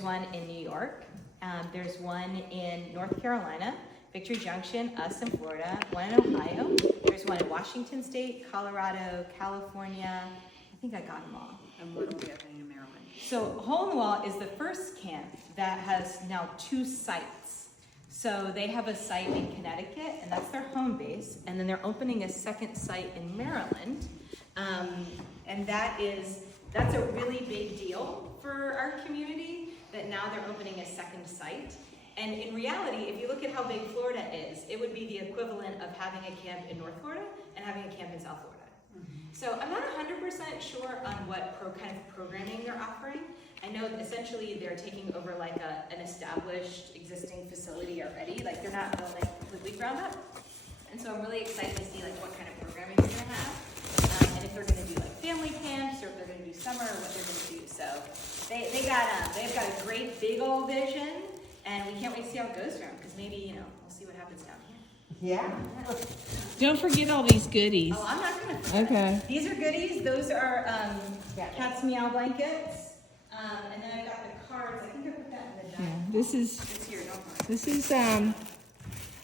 There's one in New York. There's one in North Carolina, Victory Junction, us in Florida, one in Ohio. There's one in Washington State, Colorado, California. I think I got them all. And what do we have in Maryland? So Hole in the Wall is the first camp that has now 2 sites. So they have a site in Connecticut, and that's their home base, and then they're opening a second site in Maryland. And that's a really big deal for our community, that now they're opening a second site. And in reality, if you look at how big Florida is, it would be the equivalent of having a camp in North Florida and having a camp in South Florida. So I'm not 100% sure on what kind of programming they're offering. I know that essentially they're taking over like an established existing facility already. Like they're not building completely ground up. And so I'm really excited to see like what kind of programming they're gonna have. And if they're gonna do like family camps or if they're gonna do summer or what they're gonna do. So they've got a great big old vision, and we can't wait to see how it goes for them, because maybe, you know, we'll see what happens down here. Yeah. Don't forget all these goodies. Oh, I'm not gonna forget. Okay. These are goodies. Those are Cat's Meow blankets. And then I got the cards. I think I put that in the Yeah, dining. this is It's here, don't worry.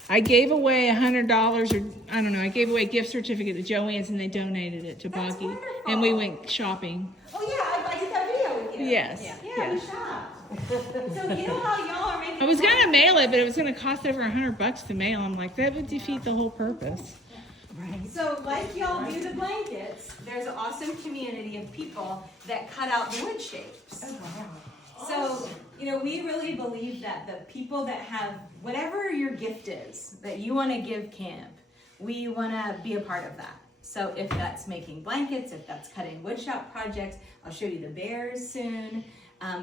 I gave away $100, or I don't know. I gave away a gift certificate to Joanne's, and they donated it to That's Boggy, wonderful. and we went shopping. Oh yeah, I did that video with you. Yes. Yeah, we shopped. So you know how y'all are making. I was gonna mail it, but it was gonna cost over $100 to mail. I'm like, that would defeat the whole purpose. Right. So like y'all do the blankets, there's an awesome community of people that cut out the wood shapes. Oh, wow. So, you know, we really believe that the people that have whatever your gift is that you want to give camp, we want to be a part of that. So if that's making blankets, if that's cutting woodshop projects, I'll show you the bears soon.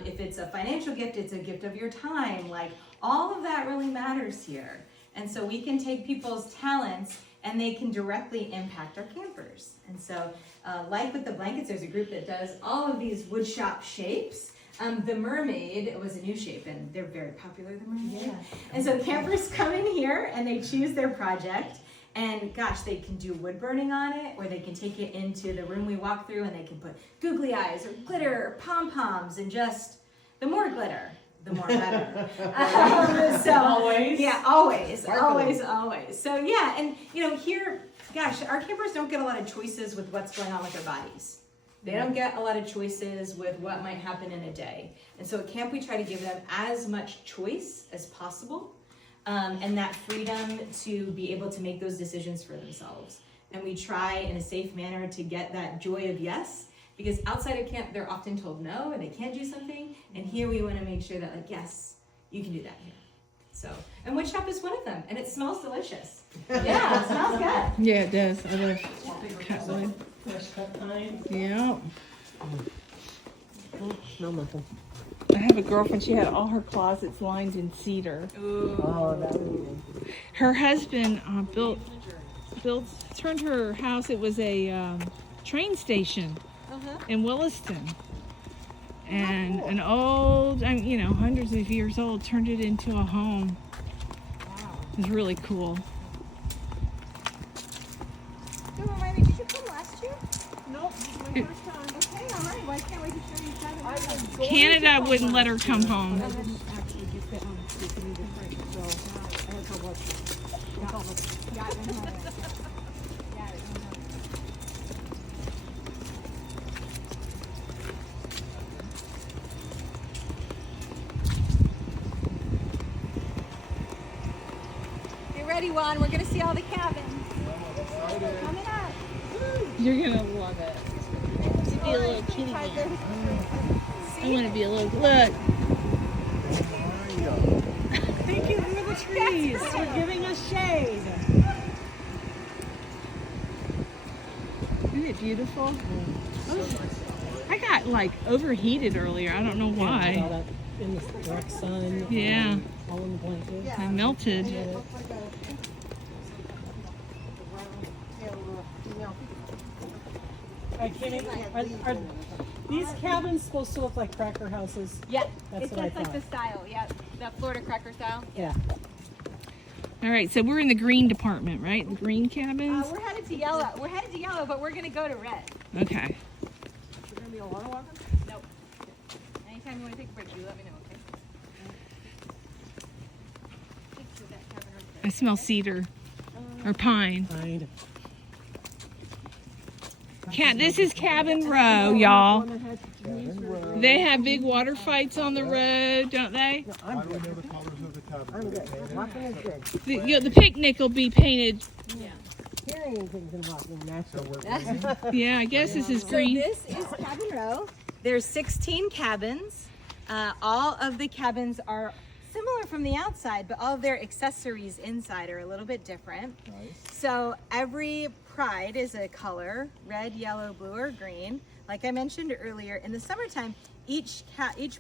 If it's a financial gift, it's a gift of your time. Like all of that really matters here. And so we can take people's talents and they can directly impact our campers. And so like with the blankets, there's a group that does all of these woodshop shapes. The mermaid was a new shape, and they're very popular, the mermaid. Yeah. And so campers come in here and they choose their project, and gosh, they can do wood burning on it, or they can take it into the room we walk through and they can put googly eyes or glitter or pom-poms, and just the more glitter, the more better. Always? Yeah, always, Sparkly. always. So yeah, and you know, here, gosh, our campers don't get a lot of choices with what's going on with their bodies. They don't get a lot of choices with what might happen in a day. And so at camp, we try to give them as much choice as possible, and that freedom to be able to make those decisions for themselves. And we try in a safe manner to get that joy of yes, because outside of camp, they're often told no and they can't do something. And here we want to make sure that, like, yes, you can do that here. So, and Woodshop is one of them, and it smells delicious. Yeah, it smells good. Yeah, it does. I love cut wood. Fresh cut pine. Yeah. Smell nothing. I have a girlfriend. She had all her closets lined in cedar. Oh, that would be good. Her husband turned her house. It was a train station in Williston, and an old, you know, hundreds of years old, turned it into a home. Wow. It was really cool. So remind me, did you come last year? Nope, this is my first time. Okay, all right. Well, I can't wait to show you Saturday. Canada wouldn't let her come home. I didn't actually get that on speaking either French, so I had to watch it. Yeah, I don't know that. Yeah, I don't know. Get ready, Juan. We're gonna see all the cabins. Coming up. You're gonna love it. To be a little kitty man. I want to be a little look. Thank you for the trees for giving us shade. Isn't it beautiful? I got like overheated earlier. I don't know All why. that in the direct sun. Yeah. All in the blankets. I melted. Are these cabins supposed to look like cracker houses? Yeah, That's it's what I just like thought. the style. Yeah, the Florida cracker style. Yeah. All right, so we're in the green department, right? The green cabins. We're headed to yellow. We're headed to yellow, but we're gonna go to red. Okay. Is there gonna be a water walker? Nope. Anytime you want to take a break, you let me know, okay? I smell cedar or pine. This is Cabin Row, y'all. They have big water fights on the road, don't they? How do we know the colors of the cabin? Walking is good. The picnic will be painted. Carrying things and walking, that's So we're green. Yeah, I guess this is So green. this is Cabin Row. There's 16 cabins. All of the cabins are similar from the outside, but all of their accessories inside are a little bit different. Nice. So every pride is a color, red, yellow, blue, or green. Like I mentioned earlier, in the summertime, each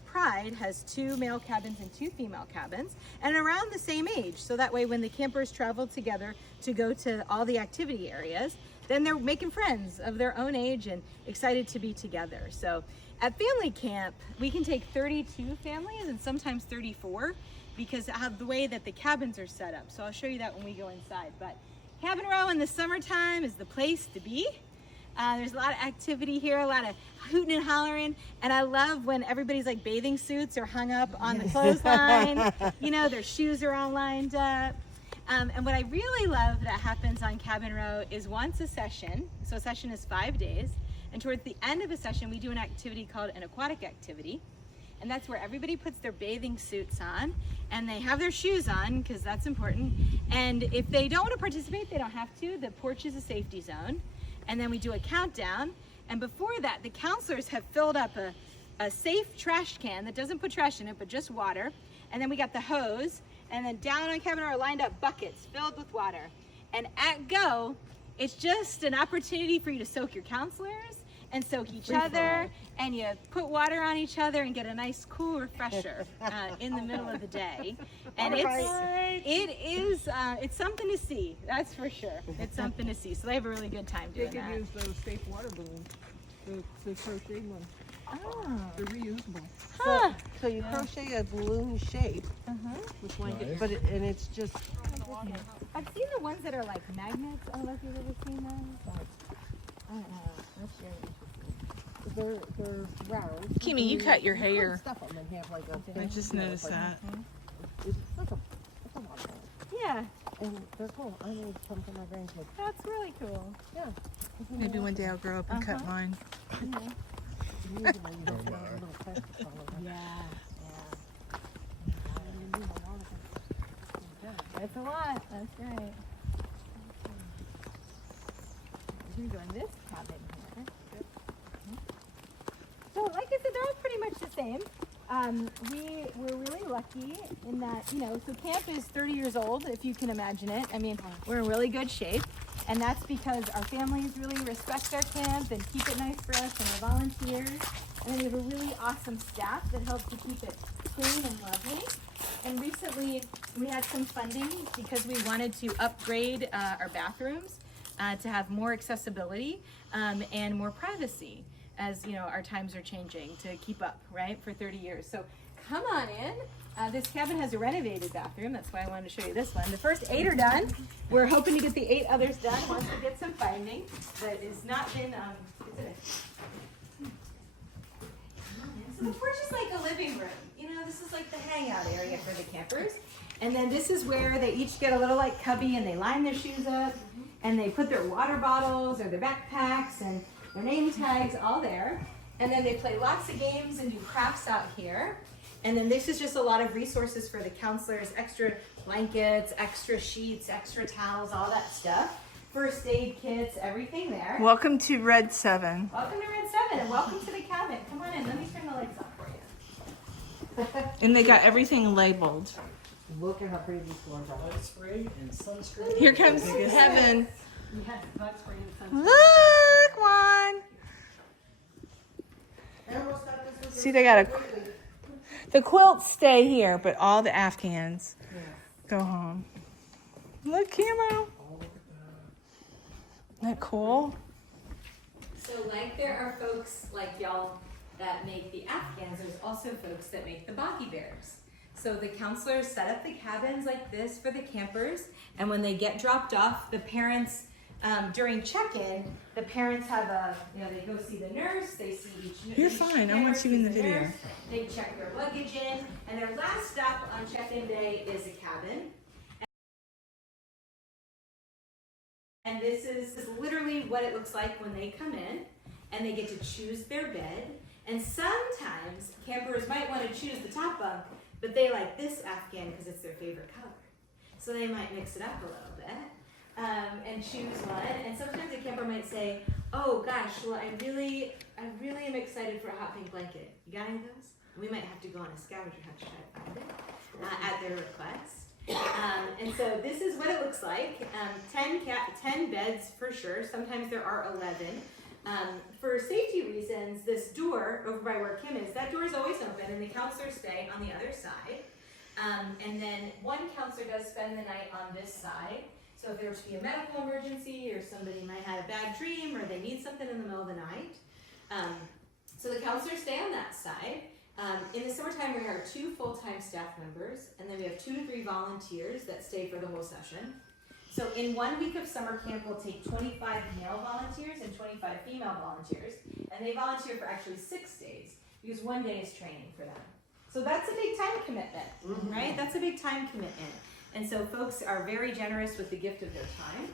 pride has 2 male cabins and 2 female cabins, and around the same age. So that way when the campers travel together to go to all the activity areas, then they're making friends of their own age and excited to be together. So at family camp, we can take 32 families and sometimes 34 because of the way that the cabins are set up. So I'll show you that when we go inside. But Cabin Row in the summertime is the place to be. There's a lot of activity here, a lot of hooting and hollering, and I love when everybody's like bathing suits are hung up on the clothesline. You know, their shoes are all lined up. And what I really love that happens on Cabin Row is once a session, so a session is 5 days, and towards the end of a session we do an activity called an aquatic activity, and that's where everybody puts their bathing suits on and they have their shoes on because that's important, and if they don't want to participate, they don't have to. The porch is a safety zone, and then we do a countdown, and before that the counselors have filled up a safe trash can that doesn't put trash in it but just water, and then we got the hose, and then down on Cabin Row are lined up buckets filled with water, and at go it's just an opportunity for you to soak your counselors and soak each other, and you put water on each other and get a nice cool refresher in the middle of the day. And it's something to see, that's for sure. It's something to see. So they have a really good time doing that. They could use those safe water balloons, the crochet ones. Oh. They're reusable. Huh. So you crochet a balloon shape with blanket, Nice. but it's just I've seen the ones that are like magnets. I don't know if you've ever seen those. I don't know. That's really interesting. they're round. Kimmy, you cut your hair. Stuff them and have like a. I just noticed that. It's like a water balloon. Yeah, And they're cool. I need some for my grandkids. that's really cool. Yeah. Maybe one day I'll grow up and cut mine. Usually you don't have a little plastic on them. Yeah, that's a lot. That's right. We're doing this cabin here. So, like I said, they're all pretty much the same. We're really lucky in that, you know, so camp is 30 years old, if you can imagine it. I mean, we're in really good shape, and that's because our families really respect our camp and keep it nice for us, and our volunteers. And then we have a really awesome staff that helps to keep it clean and lovely. And recently, we had some funding because we wanted to upgrade our bathrooms to have more accessibility and more privacy, as you know, our times are changing to keep up, right, for 30 years. So come on in. This cabin has a renovated bathroom. That's why I wanted to show you this one. The first 8 are done. We're hoping to get the 8 others done once we get some funding. But it's not been, so the porch is like a living room. You know, this is like the hangout area for the campers. And then this is where they each get a little like cubby, and they line their shoes up, and they put their water bottles or their backpacks and their name tags all there. And then they play lots of games and do crafts out here. And then this is just a lot of resources for the counselors, extra blankets, extra sheets, extra towels, all that stuff. First aid kits, everything there. Welcome to Red 7. Welcome to Red 7 and welcome to the cabin. Come on in, let me turn the lights on for you. And they got everything labeled. Look at how pretty these floors are. Bug spray and sunscreen. Here comes Heaven. Yes, that's great. It sounds Look, Juan. See, they got the quilts stay here, but all the Afghans go home. Look, Camo. Isn't that cool? So like there are folks like y'all that make the Afghans, there's also folks that make the Boggy Bears. So the counselors set up the cabins like this for the campers, and when they get dropped off, the parents, during check-in, the parents have they go see the nurse, they see each You're each fine, I camper want you in the sees video. nurse, they check their luggage in, and their last stop on check-in day is a cabin. And this is literally what it looks like when they come in and they get to choose their bed. And sometimes campers might want to choose the top bunk, but they like this Afghan because it's their favorite color. So they might mix it up a little bit and choose one. And sometimes a camper might say, oh gosh, well I really am excited for a hot pink blanket. You got any of those? We might have to go on a scavenger hunt to try to find it at their request. And so this is what it looks like. 10 beds for sure. Sometimes there are 11. For safety reasons, this door over by where Kim is, that door is always open and the counselors stay on the other side. And then one counselor does spend the night on this side. So if there were to be a medical emergency or somebody might have a bad dream or they need something in the middle of the night. So the counselors stay on that side. In the summertime, we have 2 full-time staff members, and then we have 2 to 3 volunteers that stay for the whole session. So in 1 week of summer camp, we'll take 25 male volunteers and 25 female volunteers, and they volunteer for actually 6 days, because 1 day is training for them. So that's a big time commitment, right? That's a big time commitment. And so folks are very generous with the gift of their time,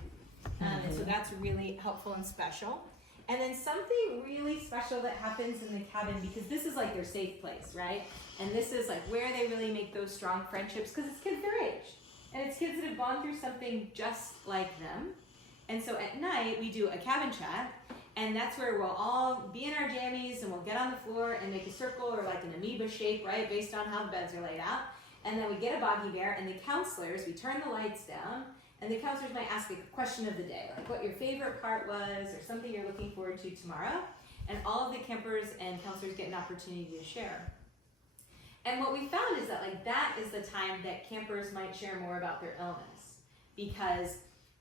and so that's really helpful and special. And then something really special that happens in the cabin, because this is like their safe place, right? And this is like where they really make those strong friendships, because it's kids their age. And it's kids that have gone through something just like them. And so at night, we do a cabin chat, and that's where we'll all be in our jammies, and we'll get on the floor and make a circle or like an amoeba shape, right? Based on how the beds are laid out. And then we get a boggy bear, and the counselors, we turn the lights down, and the counselors might ask a question of the day, like what your favorite part was or something you're looking forward to tomorrow. And all of the campers and counselors get an opportunity to share. And what we found is that like that is the time that campers might share more about their illness. Because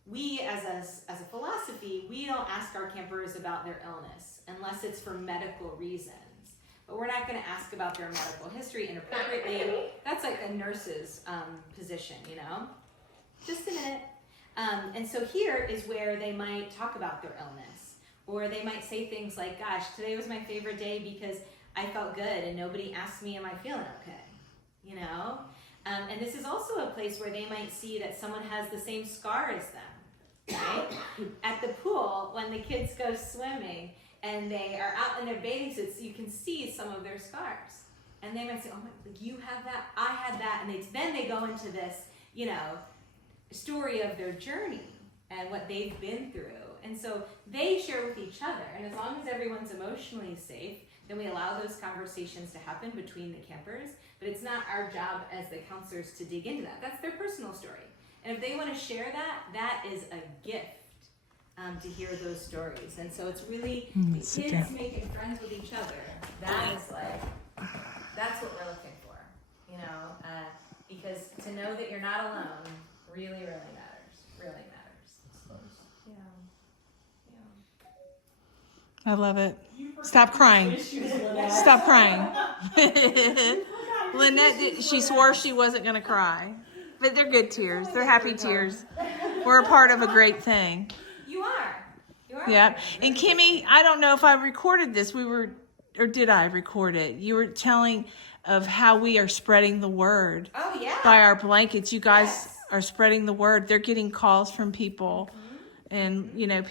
we as a philosophy, we don't ask our campers about their illness unless it's for medical reasons. But we're not going to ask about their medical history inappropriately. That's like a nurse's position, you know? Just a minute. And so here is where they might talk about their illness, or they might say things like, gosh, today was my favorite day because I felt good and nobody asked me, am I feeling okay? You know? And this is also a place where they might see that someone has the same scar as them, right? At the pool, when the kids go swimming and they are out in their bathing suits, you can see some of their scars. And they might say, oh my, you have that, I had that. And then they go into this, you know, story of their journey and what they've been through. And so they share with each other. And as long as everyone's emotionally safe, then we allow those conversations to happen between the campers. But it's not our job as the counselors to dig into that. That's their personal story. And if they want to share that, that is a gift to hear those stories. And so it's really the kids making friends with each other. That is like, that's what we're looking for, you know, because to know that you're not alone really, really matters. Really matters. Yeah. I love it. Stop crying. Stop crying. Lynette, she swore she wasn't going to cry. But they're good tears. They're happy tears. We're a part of a great thing. You are. You are. Yeah. And Kimmy, I don't know if I recorded this. Or did I record it? You were telling of how we are spreading the word. Oh, yeah. By our blankets. You guys are spreading the word. They're getting calls from people. And, you know,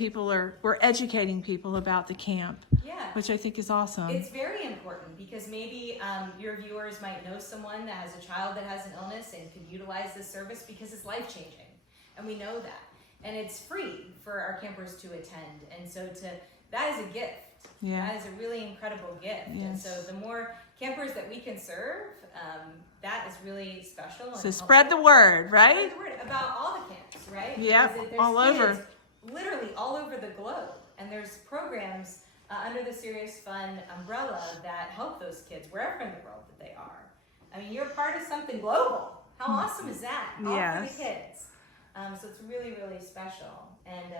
we're educating people about the camp. Yeah. Which I think is awesome. It's very important because maybe your viewers might know someone that has a child that has an illness and could utilize this service because it's life-changing. And we know that. And it's free for our campers to attend. And so that is a gift. Yeah. That is a really incredible gift. Yes. And so the more campers that we can serve, that is really special. So spread the word, right? Spread the word about all the camps, right? Yep, Because there's all over. kids literally all over the globe. And there's programs under the Serious Fun umbrella that help those kids wherever in the world that they are. I mean, you're part of something global. How awesome is that? All for the kids. So it's really, really special. And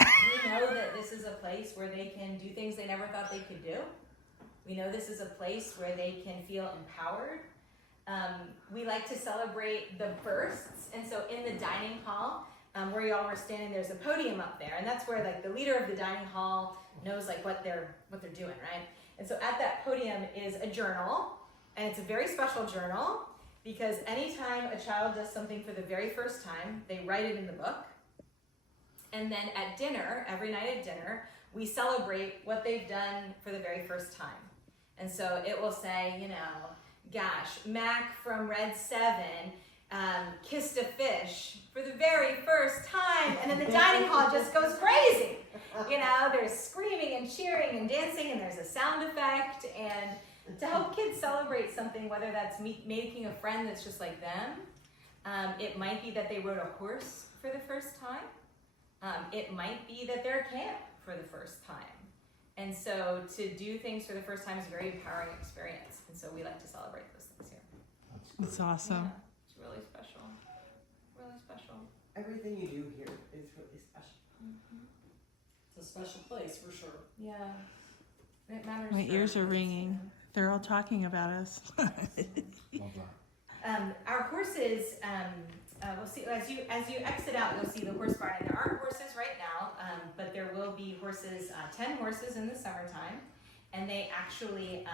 we know that this is a place where they can do things they never thought they could do. We know this is a place where they can feel empowered. We like to celebrate the bursts. And so in the dining hall, where y'all were standing, there's a podium up there. And that's where like the leader of the dining hall knows like what they're doing, right? And so at that podium is a journal. And it's a very special journal because anytime a child does something for the very first time, they write it in the book. And then at dinner, every night at dinner, we celebrate what they've done for the very first time. And so it will say, you know, gosh, Mac from Red 7 kissed a fish for the very first time, and then the dining hall just goes crazy. You know, there's screaming and cheering and dancing, and there's a sound effect. And to help kids celebrate something, whether that's making a friend that's just like them, it might be that they rode a horse for the first time. It might be that they're at camp for the first time. And so to do things for the first time is a very empowering experience. And so we like to celebrate those things here. That's awesome. Yeah, it's really special. Really special. Everything you do here is really special. It's a special place for sure. Yeah. It matters. My for ears are everybody, ringing. They're all talking about us. Our horses, we'll see, as you exit out, you'll see the horse barn. And there aren't horses right now, but there will be horses, 10 horses in the summertime. And they actually,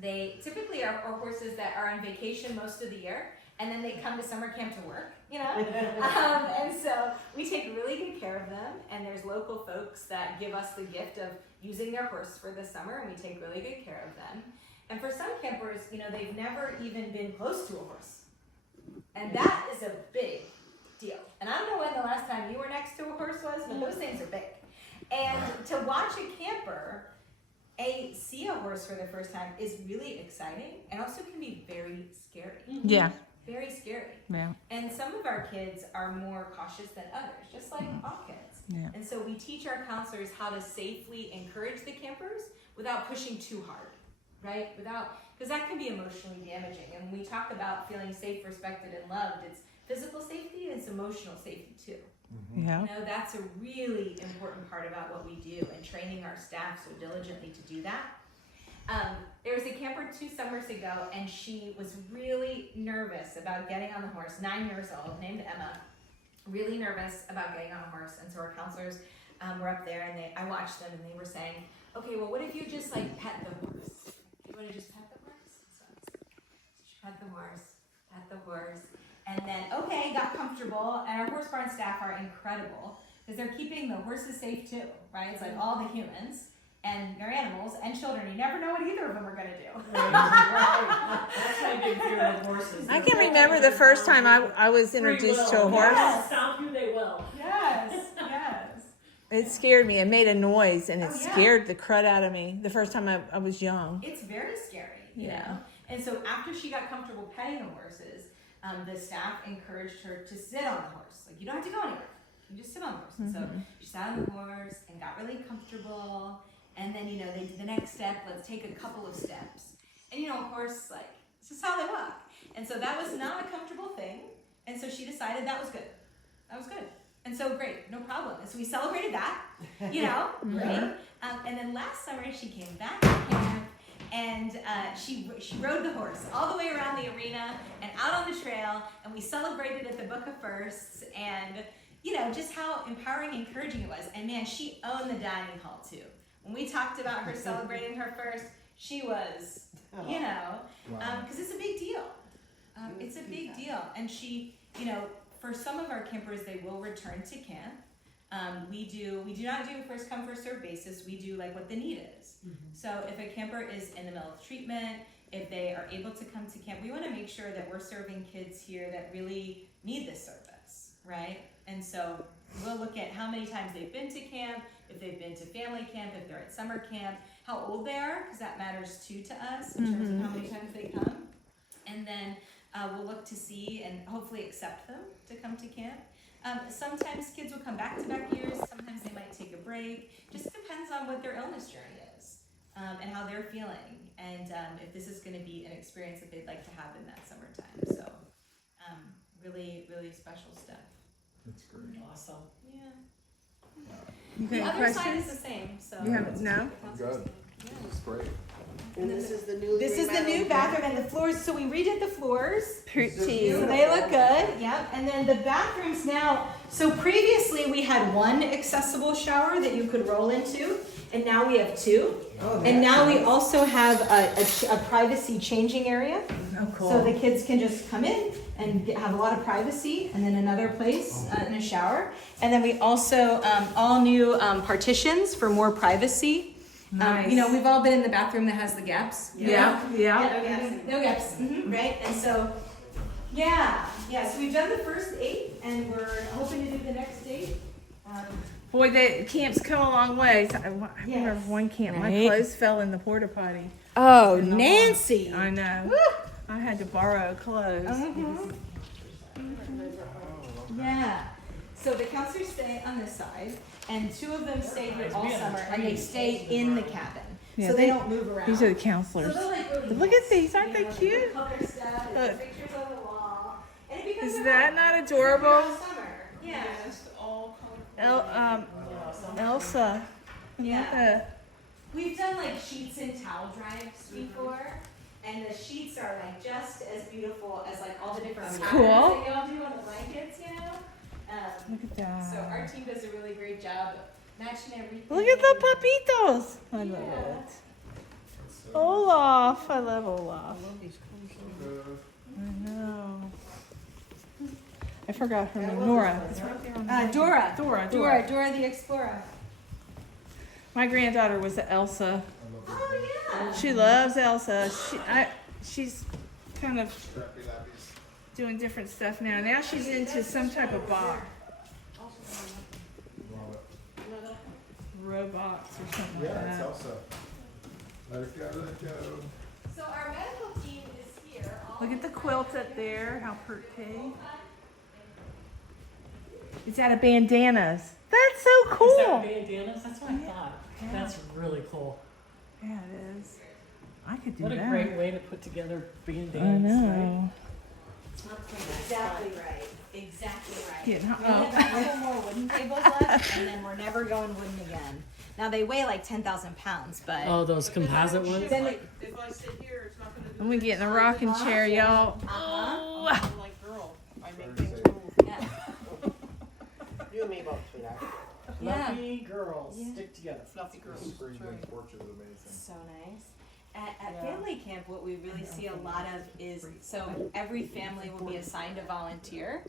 they typically are horses that are on vacation most of the year, and then they come to summer camp to work, you know? And so we take really good care of them, and there's local folks that give us the gift of using their horse for the summer, and we take really good care of them. And for some campers, you know, they've never even been close to a horse. And that is a big deal. And I don't know when the last time you were next to a horse was, but those things are big. And to watch a camper see a horse for the first time is really exciting, and also can be very scary. Yeah. Very scary. Yeah. And some of our kids are more cautious than others, just like all kids. Yeah. And so we teach our counselors how to safely encourage the campers without pushing too hard, right? Because that can be emotionally damaging. And when we talk about feeling safe, respected, and loved, it's physical safety and it's emotional safety too. Yeah. You know, that's a really important part about what we do, and training our staff so diligently to do that. There was a camper 2 summers ago, and she was really nervous about getting on the horse, 9 years old, named Emma, really nervous about getting on a horse. And so our counselors were up there, and I watched them, and they were saying, okay, well, what if you just like pet the horse? You want to just pet the horse? So she pet the horse, and then, okay, got comfortable. And our horse barn staff are incredible because they're keeping the horses safe too, right? It's like all the humans and their animals and children. You never know what either of them are going to do. Right. That's my big fear of horses. I can remember the first time I was introduced to a horse. Yes. Stomp you, they will. Yes. It scared me. It made a noise, and it Oh, yeah. scared the crud out of me the first time I was young. It's very scary, you Yeah. know? And so after she got comfortable petting the horses, the staff encouraged her to sit on the horse. Like, you don't have to go anywhere. You just sit on the horse. And so she sat on the horse and got really comfortable. And then, you know, they did the next step. Let's take a couple of steps. And, you know, a horse, like, this is how they walk. And so that was not a comfortable thing. And so she decided that was good. That was good. And so great, no problem. And so we celebrated that, you know, great. And then last summer she came back to camp, and she rode the horse all the way around the arena and out on the trail, and we celebrated at the Book of Firsts, and you know, just how empowering and encouraging it was. And man, she owned the dining hall too. When we talked about her celebrating her first, she was, you know, because it's a big deal. It's a big deal. And she, you know, for some of our campers, they will return to camp. We do not do first come, first serve basis. We do like what the need is. So if a camper is in the middle of treatment, if they are able to come to camp, we want to make sure that we're serving kids here that really need this service, right? And so we'll look at how many times they've been to camp, if they've been to family camp, if they're at summer camp, how old they are, because that matters too to us in terms of how many times they come. And then we'll look to see and hopefully accept them to come to camp. Sometimes kids will come back-to-back years. Sometimes they might take a break. Just depends on what their illness journey is and how they're feeling, and if this is going to be an experience that they'd like to have in that summertime. So really, really special stuff. That's great. Awesome. Yeah. You The got other side questions? is the same. So You have no? Good. That's great. And this is the new. This is the new bathroom, and the floors. So we redid the floors. Pretty. So they look good, yep. And then the bathrooms now, so previously we had one accessible shower that you could roll into, and now we have 2. Oh, And now we also have a privacy changing area. Oh, cool. So the kids can just come in, and have a lot of privacy, and then another place and a shower. And then we also all new partitions for more privacy. Nice. You know, we've all been in the bathroom that has the gaps. Yeah. No gaps, right? And so, yeah. So we've done the first 8, and we're hoping to do the next 8. Boy, the camp's come a long way. So I remember Yes. one camp, my Right. clothes fell in the porta potty. Oh, In the Nancy. I know. I had to borrow clothes. Yeah. So the counselors stay on this side, and 2 of them stay here all summer, and they stay in the cabin, Yeah, so they don't move around. These are the So counselors. they'll, like, go to Look at these, aren't they like, cute? color stuff, and Look. pictures on the wall, and it becomes Is a that home. not They're here adorable? all summer. Yeah. Elsa. Yeah. We've done like sheets and towel drives before, and the sheets are like just as beautiful as like all the different patterns cool. that y'all do on the blankets, you know. Look at that. So our team does a really great job of matching everything. Look at the papitos. I love Yeah. it. Olaf. I love Olaf. I know. I forgot her name. Nora. It's right there on the Dora. Dora. Dora the Explorer. My granddaughter was a Elsa. Oh yeah. She loves Elsa. She's kind of doing different stuff now. Now she's into some type of bar. Robots or something like Yeah, it's that. Elsa. Let it go, let it go. So our medical team is here. Look at the quilt up there. How pretty. It's out of bandanas. That's so Is that cool. bandanas? That's what I thought. That's really cool. Yeah, it is. I could do What a that. great way to put together bandanas. I know. Exactly right. Exactly right. Getting We only have a couple more wooden tables left, and then we're never going wooden again. Now they weigh like 10,000 pounds, but Oh, those composite ones? then it, If I sit here, it's not gonna do I'm gonna get in the rocking chair, y'all. uh-huh. I'm like, girl, I make things move. Yeah. You and me both, sweetheart. Yeah. Fluffy girls Yeah. stick together. Fluffy girls. The screen That's right. and porch is amazing. So nice. At family camp, what we really see a lot of is, so every family will be assigned a volunteer,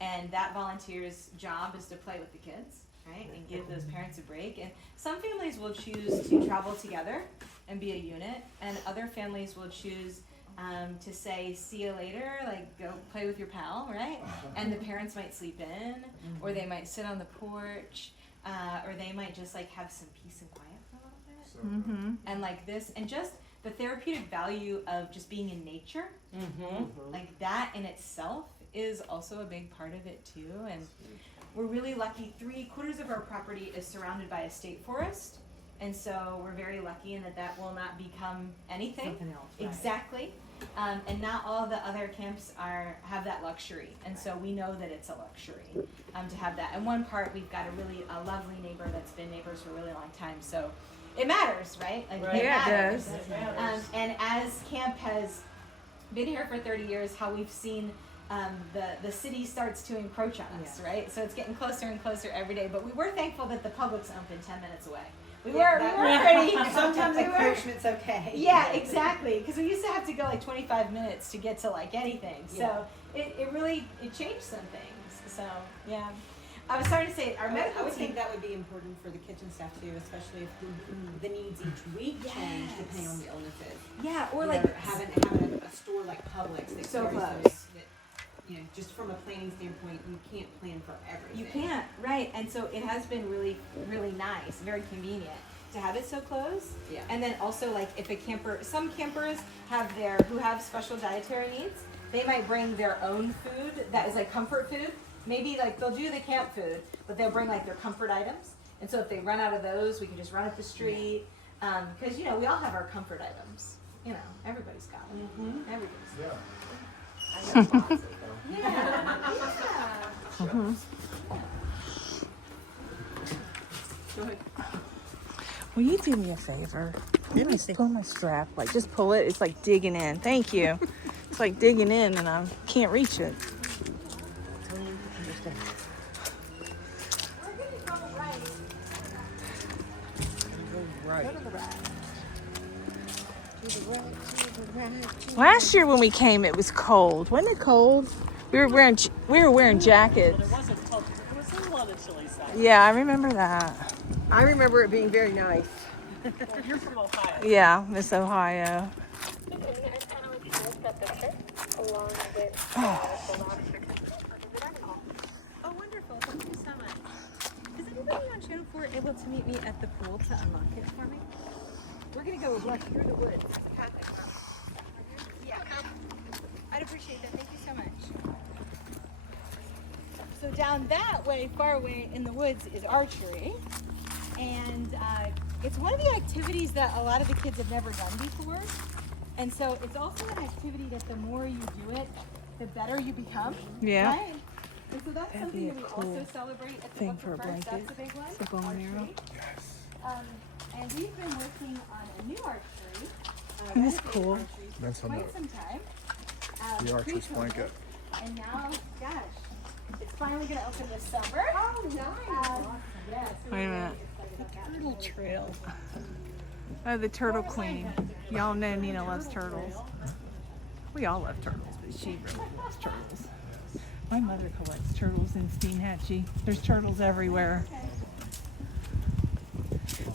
and that volunteer's job is to play with the kids, right, and give those parents a break. And some families will choose to travel together and be a unit, and other families will choose to say, see you later, like go play with your pal, right? And the parents might sleep in, or they might sit on the porch, or they might just like have some peace and quiet for a little bit. So Mm-hmm. And like this, and just the therapeutic value of just being in nature, like that in itself is also a big part of it too. And we're really lucky. 3/4 of our property is surrounded by a state forest, and so we're very lucky in that that will not become anything. Something else, right. Exactly. And not all the other camps have that luxury, and so we know that it's a luxury to have that. And one part, we've got a lovely neighbor that's been neighbors for a really long time, so it matters, right? Like, Right. it Yeah, it matters. does. And as camp has been here for 30 years, how we've seen the city starts to encroach on us, right? So it's getting closer and closer every day. But we were thankful that the Publix opened 10 minutes away. We were pretty. Sometimes we were- encroachment's okay. Yeah, exactly. Because we used to have to go like 25 minutes to get to like anything. So Yeah. it really changed some things. So yeah, I was starting to say our I medical would team. think that would be important for the kitchen staff too, especially if the needs each week change Yes. depending on the illnesses. Yeah, or You like know, having a store like Publix that's So very close. that, you know, just from a planning standpoint, you can't plan for everything. you can't, right? And so it has been really, really nice, very convenient to have it so close. Yeah. And then also like if a camper, some campers who have special dietary needs, they might bring their own food that is like comfort food. Maybe like they'll do the camp food, but they'll bring like their comfort items. And so if they run out of those, we can just run up the street. Because you know we all have our comfort items. You know, everybody's got them. Everybody's Yeah. Will you do me a favor? Pull my strap. Like, just pull it. It's like digging in. Thank you. It's like digging in and I can't reach it. Last year when we came, it was cold. Wasn't it cold? We were wearing jackets. It wasn't tough. It was a little on the chilly side. Yeah, I remember that. I remember it being very nice. You're from Ohio. Yeah, Miss Ohio. Oh, wonderful. Thank you so much. Is anybody on Channel 4 able to meet me at the pool to unlock it for me? We're going to go rush through the woods. Yeah. I'd appreciate that. Thank you so much. So down that way, far away in the woods, is archery. And it's one of the activities that a lot of the kids have never done before. And so it's also an activity that the more you do it, the better you become. Yeah. Right? And so that's That'd be something a that we cool also celebrate at the thing Book for a of First. blanket. That's a big one. It's a bow and arrow. Archery. And we've been working on a new archery. That's renovated cool. archery for That's quite enough. some time. The archer's pre-COVID. blanket. And now, gosh, it's finally going to open this summer. Oh, nice. Yeah, so Wait a minute. Turtle trail. Oh, the Turtle Queen. Y'all know Nina loves turtles. We all love turtles, but she really loves turtles. My mother collects turtles in Steenhatchee. There's turtles everywhere.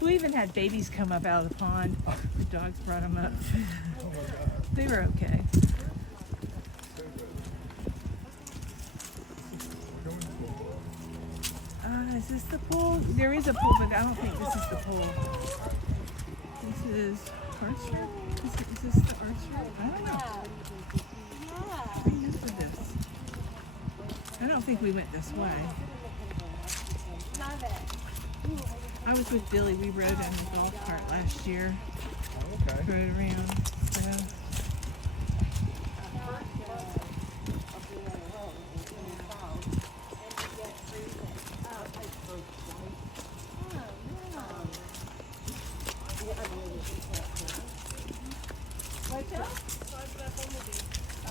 We even had babies come up out of the pond. The dogs brought them up. They were okay. Is this the pool? There is a pool, but I don't think this is the pool. This is archery? Is this the archery? I don't know. I'm used to this. I don't think we went this way. love it. I was with Billy. We rode in the golf cart last year. Okay. Rode around. So.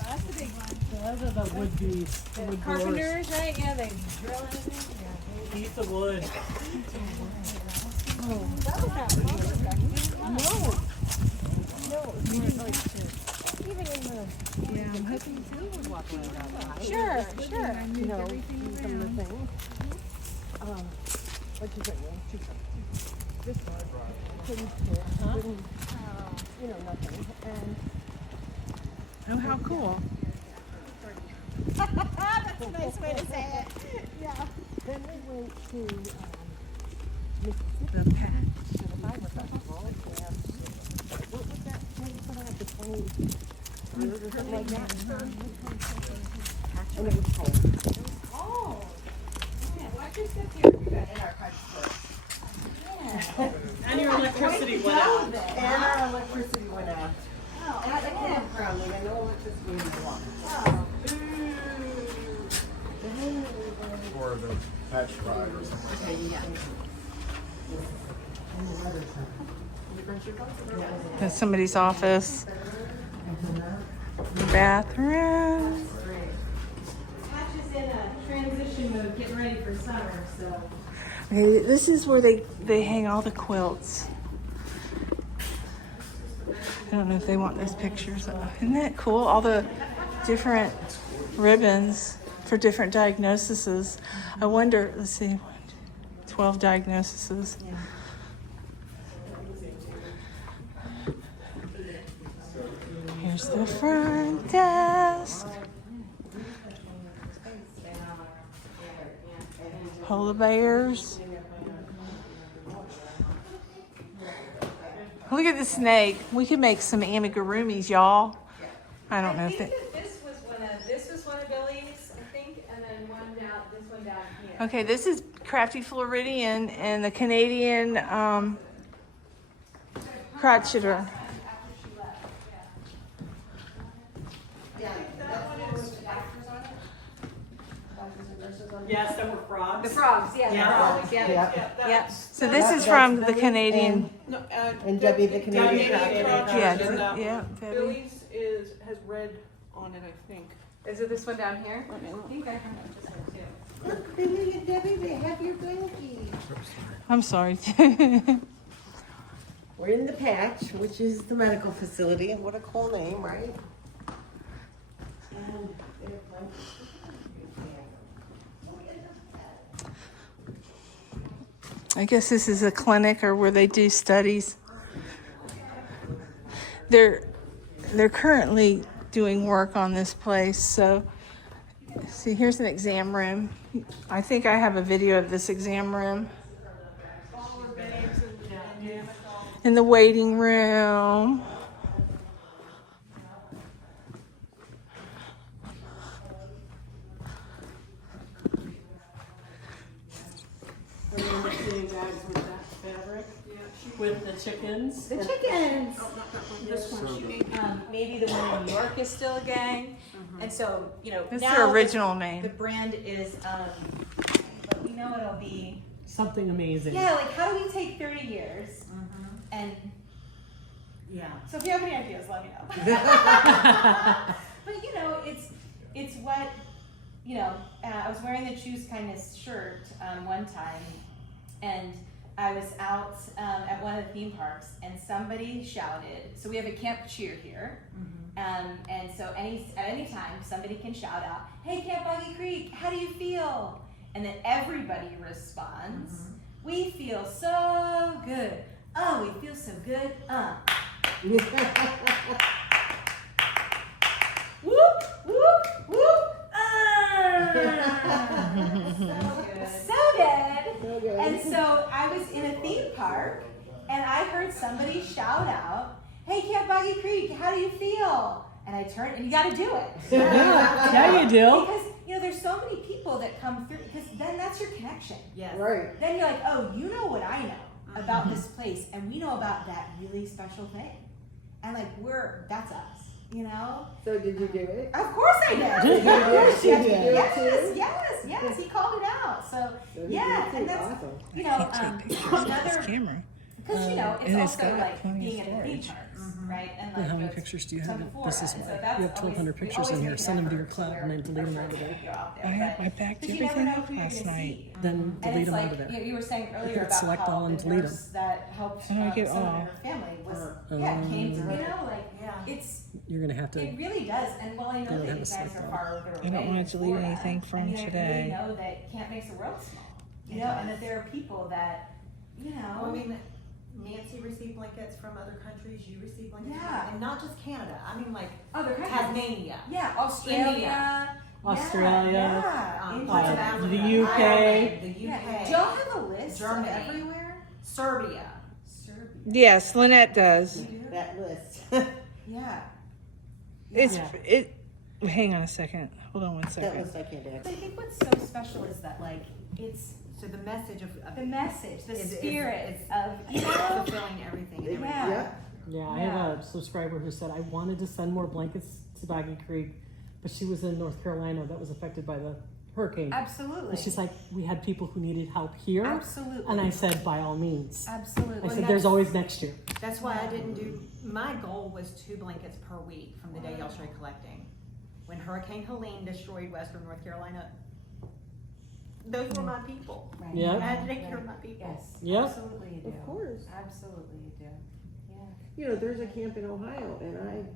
That's the big one. Those are the wood bees. The wood boars. Carpenters, right? Yeah, they drill everything. Eat the wood. That was not what you expected. Even in the Yeah, I'm hoping would walk around outside. Sure, sure. I moved everything Some of around. the things. What you think? This couldn't fit. Couldn't, you know, nothing. And Oh, how cool. That's a nice way to say it. Yeah. then we went to The patch. to the Bible Festival. And what was that place put on? The 20 or something like that. And it was cold. Oh. Yeah, watch your step here. We got in our car. And your electricity went out. And our electricity went out. Oh, At the campground, we had no electricity in the water. Or the patch ride or something. That's somebody's office. Bathroom. Patch is in a transition mode, getting ready for summer, so. Okay, this is where they hang all the quilts. I don't know if they want those pictures. Isn't that cool? All the different ribbons for different diagnoses. I wonder, let's see, 12 diagnoses. Here's the front desk. Polar bears. Look at the snake. We could make some amigurumis, y'all. I don't know if they. This was one of Billy's, I think, and then this one down here. Okay, this is Crafty Floridian and the Canadian crocheter. Yes, there were frogs. The frogs, yeah, Yeah. the frogs, yeah. Yeah. Yeah. So this is from the Canadian. And Debbie, the Canadian Canadian crowd. Yeah, and, yeah. Debbie. Billy's has red on it, I think. Is it this one down here? I think I heard it this one too. Look, Billy and Debbie, they have your blankie. I'm sorry. We're in the Patch, which is the medical facility, and what a cool name, right? And they have blankets. I guess this is a clinic or where they do studies. They're currently doing work on this place. So see, here's an exam room. I think I have a video of this exam room. In the waiting room. With the chickens. The chickens. Maybe the one in New York is still a gang. And so, you know, That's now their original the name. brand is, but we know it'll be. Something amazing. Yeah, like how do we take 30 years and Yeah. so if you have any ideas, let me know. But you know, it's what, you know, I was wearing the Choose Kindness shirt one time, and I was out at one of the theme parks, and somebody shouted. So we have a camp cheer here, and so at any time somebody can shout out, "Hey, Camp Boggy Creek, how do you feel?" And then everybody responds, "We feel so good. Oh, we feel so good. Whoop, whoop, whoop. So good. And so I was in a theme park and I heard somebody shout out, "Hey, Camp Boggy Creek, how do you feel?" And I turned, and you got to do it. Yeah, you do. Because, you know, there's so many people that come through, because then that's your connection. Yes. Right. Then you're like, oh, you know what I know about this place, and we know about that really special thing. And like, that's us, you know? So did you do it? Of course I did. Did you do Yes, it? Did you do it yes, he called it out. So So yeah, and that's, awesome. you know, Take pictures with this another, camera. because, you know, it's And it's also got like plenty of being in the theme storage. parks, right? And And like, how many it's pictures do you from have? Florida, This is and so why. that's You have 1,200 always- pictures we in here. always Send them to make your an cloud effort and then to delete them wear out of shirts there. that go out there, I packed but you never everything know up who you're last gonna night. see. Then And delete it's them out like, of there. you were saying earlier hit about select all how and the delete nurse that helped How do I get someone in all? her family was, came to, Um, you know, like, You're gonna have to. it really does. And while I know don't that you have a guys select are all. far further away I don't want in to delete Florida, anything from I mean, I today. really know that camp makes the world small, you know, and that there are people that, you know. Well, I mean, Nancy received blankets from other countries, you received blankets Yeah. from, and not just Canada, I mean like Other countries. Tasmania. Yeah, Australia. Australia, Yeah, Parts of England. Africa, the UK. Ireland, the Yeah. UK. Do y'all have a list Germany. of everywhere? Serbia. Serbia. Yes, Lynette does. You do? That list. Yeah. It's Yeah. it. Hang on a second. Hold on one That second. list I can't do. I think what's so special is that, like, it's So the message of the message, the Is- spirit of, you know. fulfilling everything and everything. Yeah. Yeah, I have a subscriber who said I wanted to send more blankets to Boggy Creek, but she was in North Carolina that was affected by the hurricane. Absolutely. And she's like, we had people who needed help here. Absolutely. And I said, by all means. Absolutely. I said, there's always next year. That's why I didn't do, my goal was 2 blankets per week from the day y'all started collecting. When Hurricane Helene destroyed Western North Carolina, those were my people. Right. Yeah. I had to take care of my people. Yes. Yep. Absolutely you do. Of course. Absolutely you do. Yeah. You know, there's a camp in Ohio, and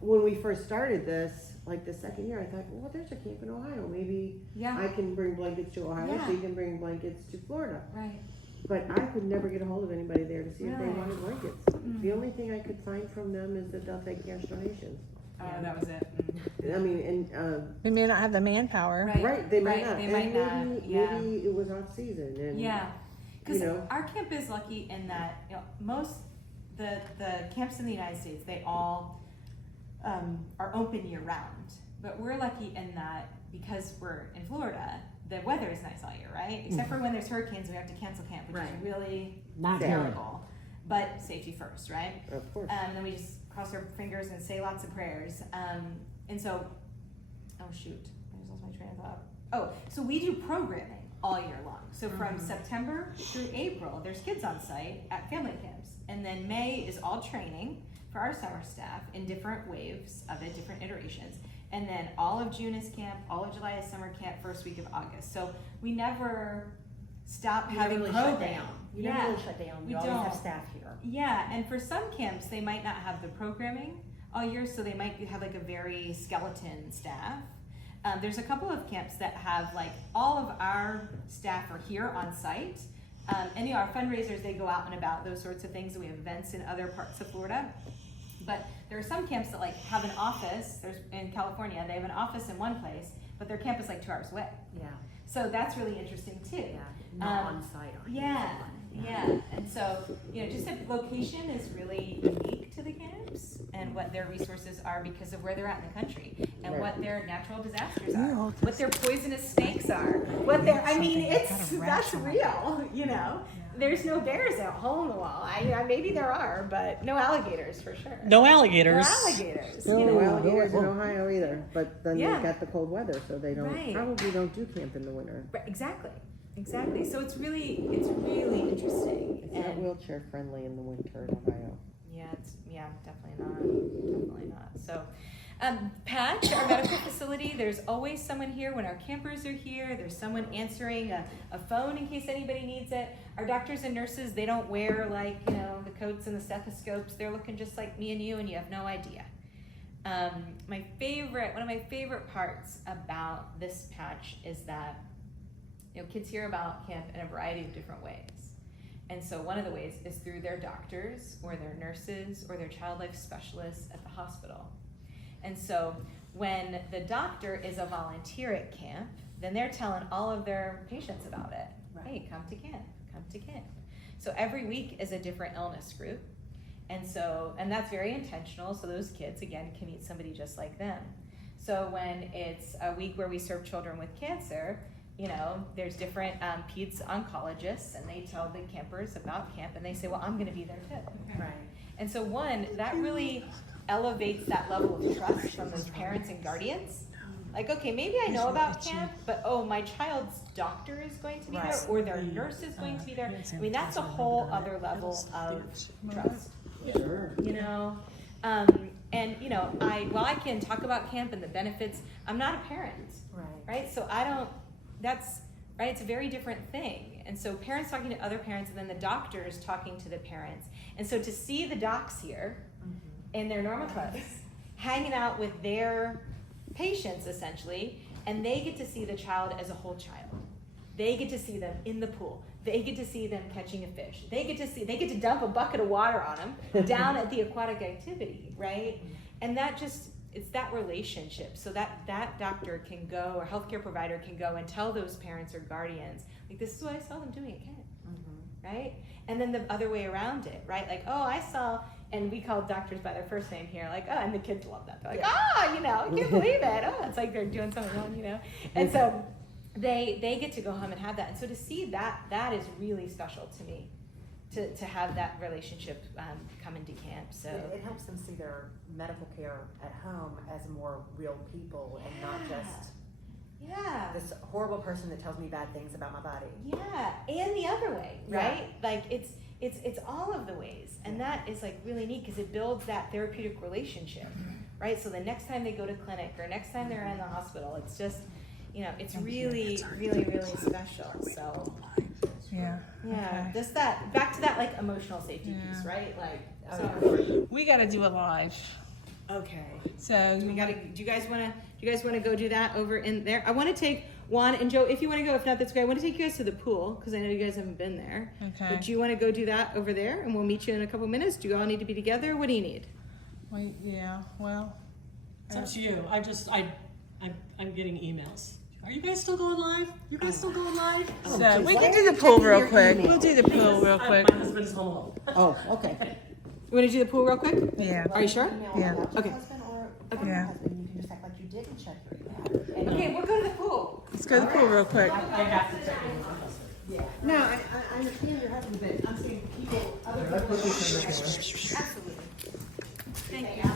when we first started this, like the second year, I thought, well, there's a camp in Ohio. Maybe Yeah. I can bring blankets to Ohio, Yeah. so you can bring blankets to Florida. Right. But I could never get a hold of anybody there to see if they Really? wanted blankets. The only thing I could find from them is that they'll take cash donations. That was it. I mean, and We may not have the manpower. right, they might Right, not. they And might not, maybe, yeah. maybe it was off season, and Yeah, because you know. our camp is lucky in that, you know, most the camps in the United States, they all are open year round. But we're lucky in that because we're in Florida, the weather is nice all year, right? Except for when there's hurricanes, we have to cancel camp, which Right. is really Not Yeah. here. terrible. But safety first, right? Of course. And then we just cross our fingers and say lots of prayers. And so, oh shoot, I just lost my train of thought. Oh, so we do programming all year long. So from September through April, there's kids on site at family camps. And then May is all training for our summer staff in different waves of it, different iterations. And then all of June is camp, all of July is summer camp, first week of August. So we never stop You having never really shut programming. down. You Yeah. never really shut down. We You always have don't. staff here. Yeah, and for some camps, they might not have the programming all year, so they might have like a very skeleton staff. There's a couple of camps that have like all of our staff are here on site, And our fundraisers, they go out and about, those sorts of things. We have events in other parts of Florida. But there are some camps that have an office. There's in California, they have an office in one place, but their camp is 2 hours away. Yeah. So that's really interesting too. Yeah. Not on site. Yeah. And so, just the location is really unique to the camps and what their resources are because of where they're at in the country and what their natural disasters are, what their poisonous snakes are, that's real, There's no bears out hole in the wall. Maybe there are, but no alligators for sure. No alligators. No alligators. No alligators in Ohio either, but then Yeah. they've got the cold weather, so they don't Right. probably don't do camp in the winter. Right, exactly. So it's really interesting. It's not wheelchair friendly in the winter in Ohio. Definitely not. So, Patch, our medical facility, there's always someone here when our campers are here. There's someone answering a phone in case anybody needs it. Our doctors and nurses, they don't wear the coats and the stethoscopes. They're looking just like me and you have no idea. One of my favorite parts about this patch is that kids hear about camp in a variety of different ways. And so one of the ways is through their doctors or their nurses or their child life specialists at the hospital. And so when the doctor is a volunteer at camp, then they're telling all of their patients about it. Hey, come to camp. So every week is a different illness group. And that's very intentional. So those kids, again, can meet somebody just like them. So when it's a week where we serve children with cancer, there's different peds oncologists, and they tell the campers about camp, and they say, well, I'm going to be there too. Right. And so that really elevates that level of trust from those parents and guardians. Okay, maybe I know about camp, but my child's doctor is going to be there, or their nurse is going to be there. That's a whole other level of trust. Sure. While I can talk about camp and the benefits, I'm not a parent. Right? So it's a very different thing. And so parents talking to other parents, and then the doctors talking to the parents. And so to see the docs here in their normal clothes, hanging out with their patients essentially, and they get to see the child as a whole child. They get to see them in the pool. They get to see them catching a fish. They get to dump a bucket of water on them down at the aquatic activity, right? And it's that relationship. So that doctor can go, or healthcare provider can go and tell those parents or guardians, this is what I saw them doing at camp, right? And then the other way around it, right? I saw, and we call doctors by their first name here, and the kids love that. They're I can't believe it. It's like they're doing something wrong, And so they get to go home and have that. And so to see that is really special to me, to have that relationship come into camp. So it helps them see their medical care at home as more real people and not just this horrible person that tells me bad things about my body. Yeah, and the other way, right? It's all of the ways, and that is really neat because it builds that therapeutic relationship, right? So the next time they go to clinic or next time they're in the hospital, it's just it's really special. So just that back to that emotional safety piece, right? We got to do a live. Okay. So Do you guys want to go do that over in there? I want to take Juan and Joe, if you want to go. If not, that's okay. I want to take you guys to the pool because I know you guys haven't been there. Okay. But do you want to go do that over there, and we'll meet you in a couple minutes? Do you all need to be together? What do you need? Well, It's up to you. I'm getting emails. Are you guys still going live? You guys still going live? so we can do the pool real quick. We'll do the pool real quick. My husband is home alone. Oh, okay. You want to do the pool real quick? Yeah. Are you sure? Yeah. Okay. Yeah. You can just act like you didn't check your email. Okay, we'll go to the pool. Let's go to the pool real quick. I have to check in on No, I understand your husband, but I'm saying people, other people. Absolutely. Thank you.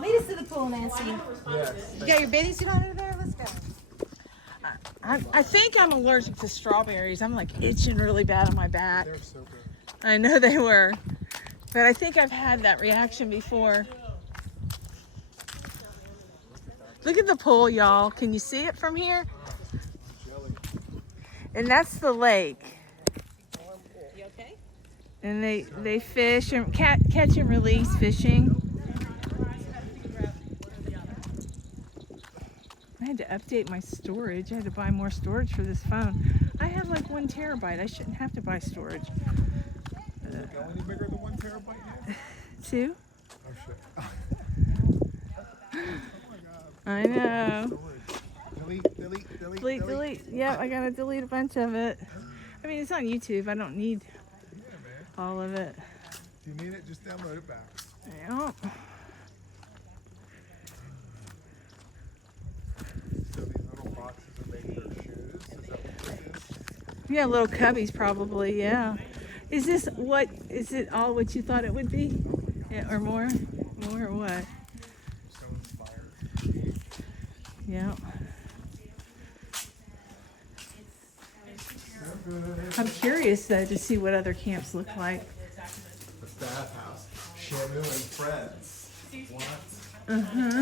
Lead us to the pool, Nancy. You got your bathing suit on over there? Let's go. I think I'm allergic to strawberries. I'm itching really bad on my back. They're so good. I know they were, but I think I've had that reaction before. Look at the pool, y'all. Can you see it from here? And that's the lake. You okay? And they fish and catch and release fishing. I had to update my storage. I had to buy more storage for this phone. I have like 1 terabyte. I shouldn't have to buy storage. Does it go any bigger than 1 terabyte now? 2? Oh shit. Oh my god. I know. Delete. Delete. Yep, I gotta delete a bunch of it. I mean, it's on YouTube. I don't need Yeah, man. all of it. If you need it, just download it back. Yep. So these little boxes are making their shoes. Is that what this is? Yeah, little cubbies probably, yeah. Is it all what you thought it would be? Yeah, or more? More or what? So inspired. Yeah. I'm curious though to see what other camps look like. The staff house. Shamu and friends. What? Uh-huh. I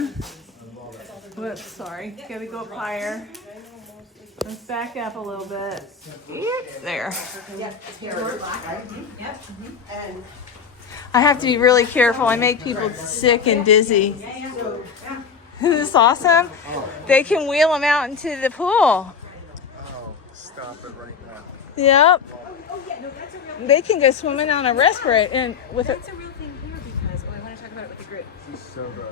love it. Whoops, sorry. Gotta go up higher. Let's back up a little bit. There. I have to be really careful. I make people sick and dizzy. Isn't this awesome? They can wheel them out into the pool. Oh, stop it right now. Yep. They can go swimming on a respirator and with That's a real thing here because I want to talk about it with the group. This is so good.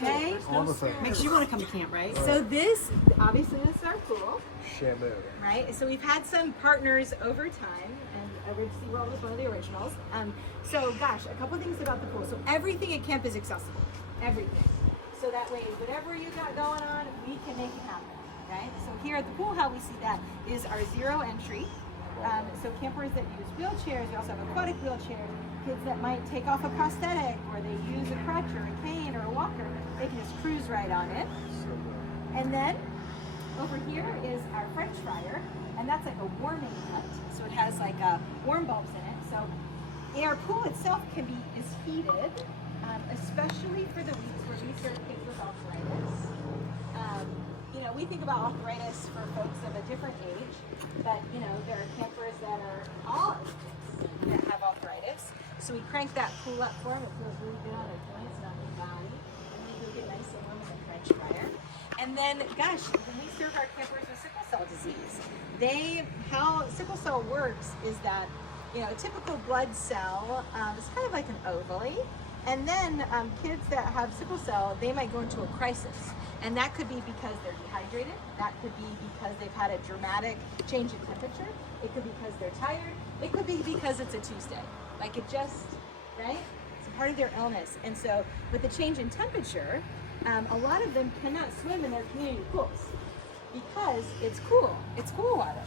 Okay? All the things. Makes you want to come to camp, right? So this, obviously this is our pool, Shamu. right? So we've had some partners over time, and Red Sea World was one of the originals. So gosh, a couple things about the pool. So everything at camp is accessible, everything. So that way, whatever you got going on, we can make it happen, right? So here at the pool, how we see that is our 0 entry. So campers that use wheelchairs, we also have aquatic wheelchairs, kids that might take off a prosthetic or they use a crutch or a cane or a walker, they can just cruise right on it. And then over here is our French fryer, and that's like a warming hut. So it has like warm bulbs in it. So our pool itself is heated, especially for the weeks where we serve kids with arthritis. We think about arthritis for folks of a different age, but there are campers that are all ages that have arthritis. So we crank that pool up for them. It feels really good on their joints and on their body. And they can get nice and warm in the French fryer. And then, gosh, when we serve our campers with sickle cell disease, how sickle cell works is that, a typical blood cell is kind of like an ovary. And then kids that have sickle cell, they might go into a crisis. And that could be because they're dehydrated. That could be because they've had a dramatic change in temperature. It could be because they're tired. It could be because it's a Tuesday. Like it just, right? It's a part of their illness. And so with the change in temperature, a lot of them cannot swim in their community pools because it's cool. It's cool water,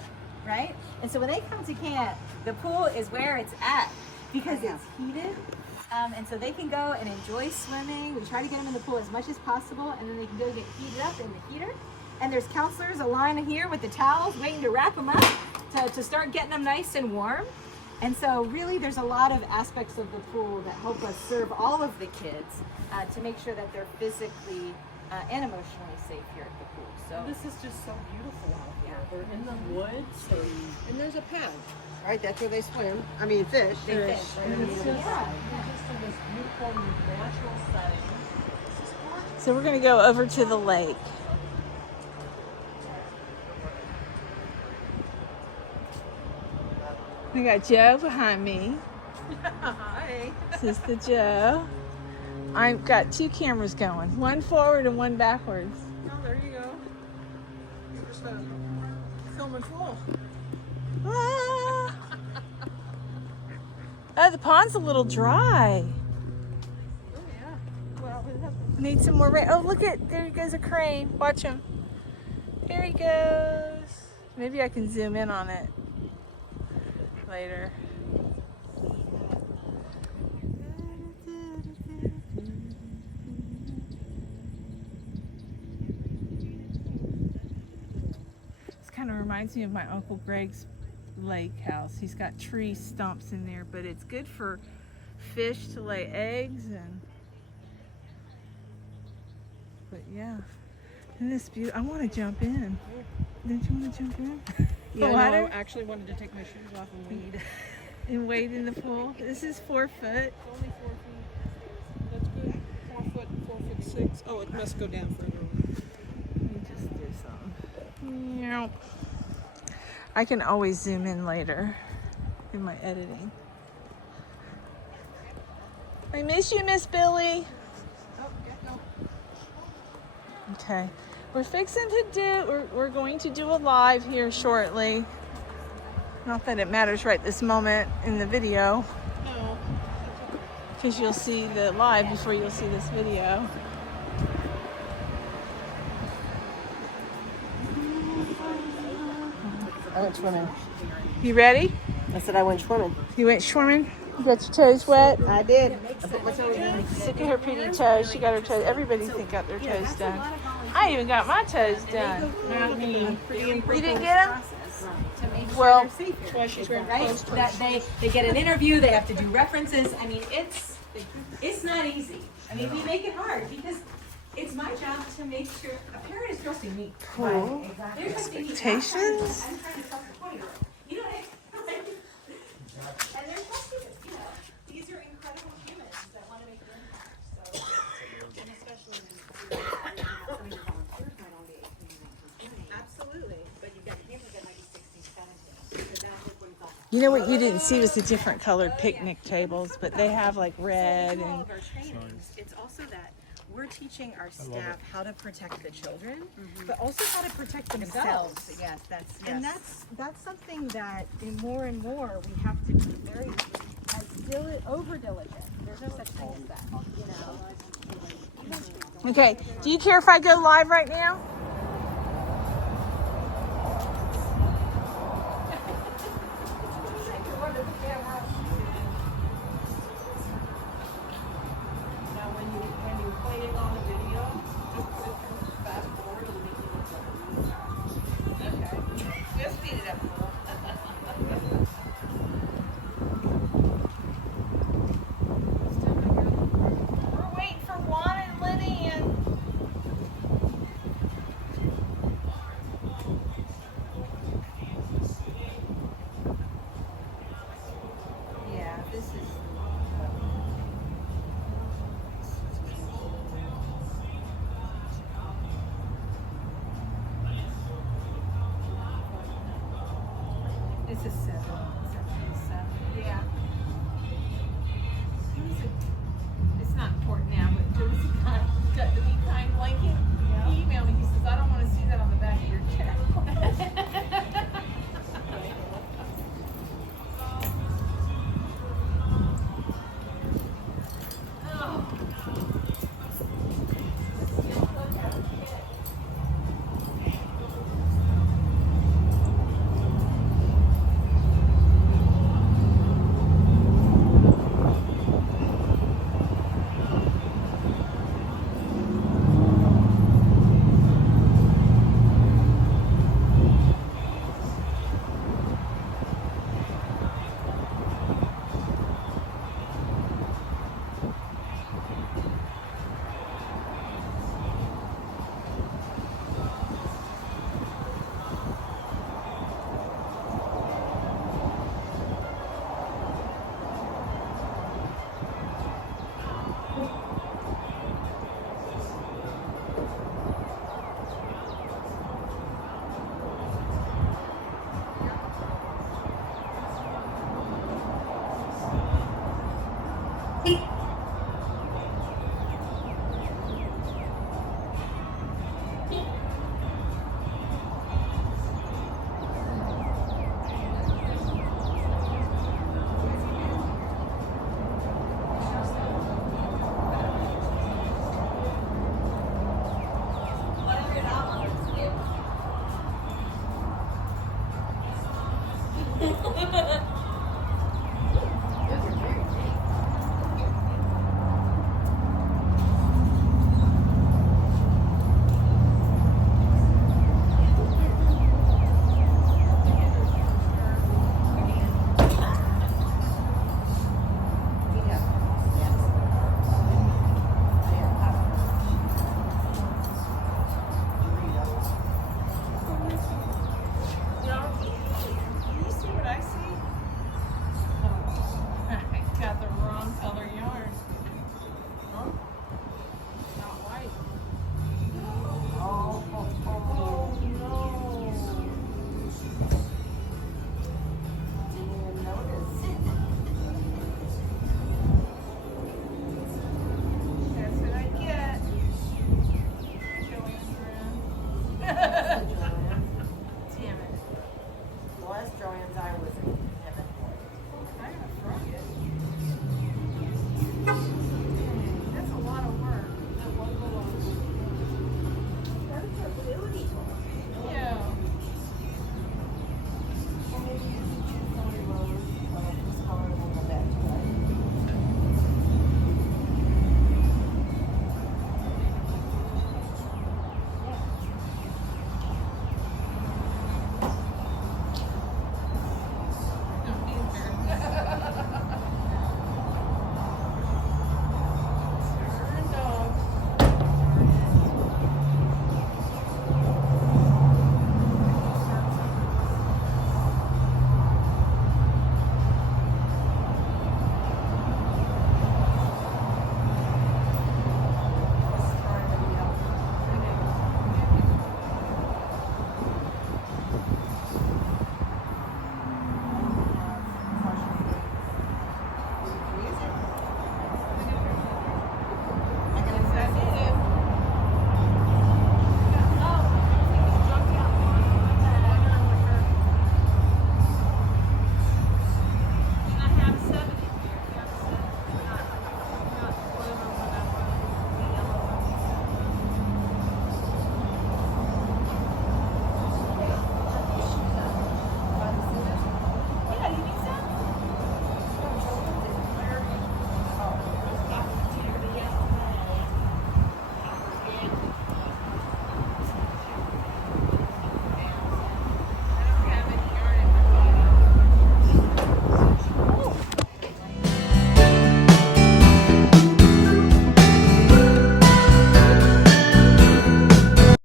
right? And so when they come to camp, the pool is where it's at because it's heated. And so they can go and enjoy swimming. We try to get them in the pool as much as possible, and then they can go get heated up in the heater. And there's counselors a line here with the towels waiting to wrap them up to start getting them nice and warm. And so really there's a lot of aspects of the pool that help us serve all of the kids to make sure that they're physically and emotionally safe here at the pool. So This is just so beautiful out here. They're in the woods and there's a pad. Right, that's where they swim. I mean, fish. they fish. And it's just, just in this beautiful natural setting. So we're gonna go over to the lake. We got Joe behind me. Hi. Sister Joe. I've got 2 cameras going, one forward and one backwards. Oh, there you go. You're just filming full. Ah. Oh, the pond's a little dry. Oh, yeah. Well, we have Need some more rain. Oh, look there goes a crane. Watch him. There he goes. Maybe I can zoom in on it later. This kind of reminds me of my Uncle Greg's lake house. He's got tree stumps in there, but it's good for fish to lay eggs and. But yeah, and this beautiful. I want to jump in. Don't you want to jump in? Yeah, The no, I water? actually wanted to take my shoes off and wade. And wade in the pool. This is 4 foot. only 4 feet. That's good. 4 foot, 4'6". Oh, it must go down further. Let me just do something. No. I can always zoom in later in my editing. I miss you, Miss Billie. Okay. We're fixing to do, we're going to do a live here shortly. Not that it matters right this moment in the video. No. Because you'll see the live before you'll see this video. I went swimming. You ready? I said I went swimming. You went swimming? You got your toes wet? I did. I put my toes in. Look at her pretty toes. She got her toes. Everybody got their toes done. I even got my toes done. Not me. You didn't get them? Well, Well, she's wearing right. That they get an interview. They have to do references. I mean, it's not easy. I mean, we make it hard because it's my job to make sure a parent is dressing me. cool. There's something Expectations. I'm trying to talk to 20-year-old. You know what I mean? And they're trusting it. You know, these are incredible humans that want to make an impact. So, and especially when you volunteers might only be 18 and 19. Absolutely, but you got people that might be 16, 17. So then I think when You know what you didn't see was the different colored picnic tables, but they have like red all and of our trainings, it's also that we're teaching our staff how to protect the children, but also how to protect themselves. yes, that's And that's something that in more and more we have to be very over diligent. There's no such thing as that, you know. okay. Do you care if I go live right now?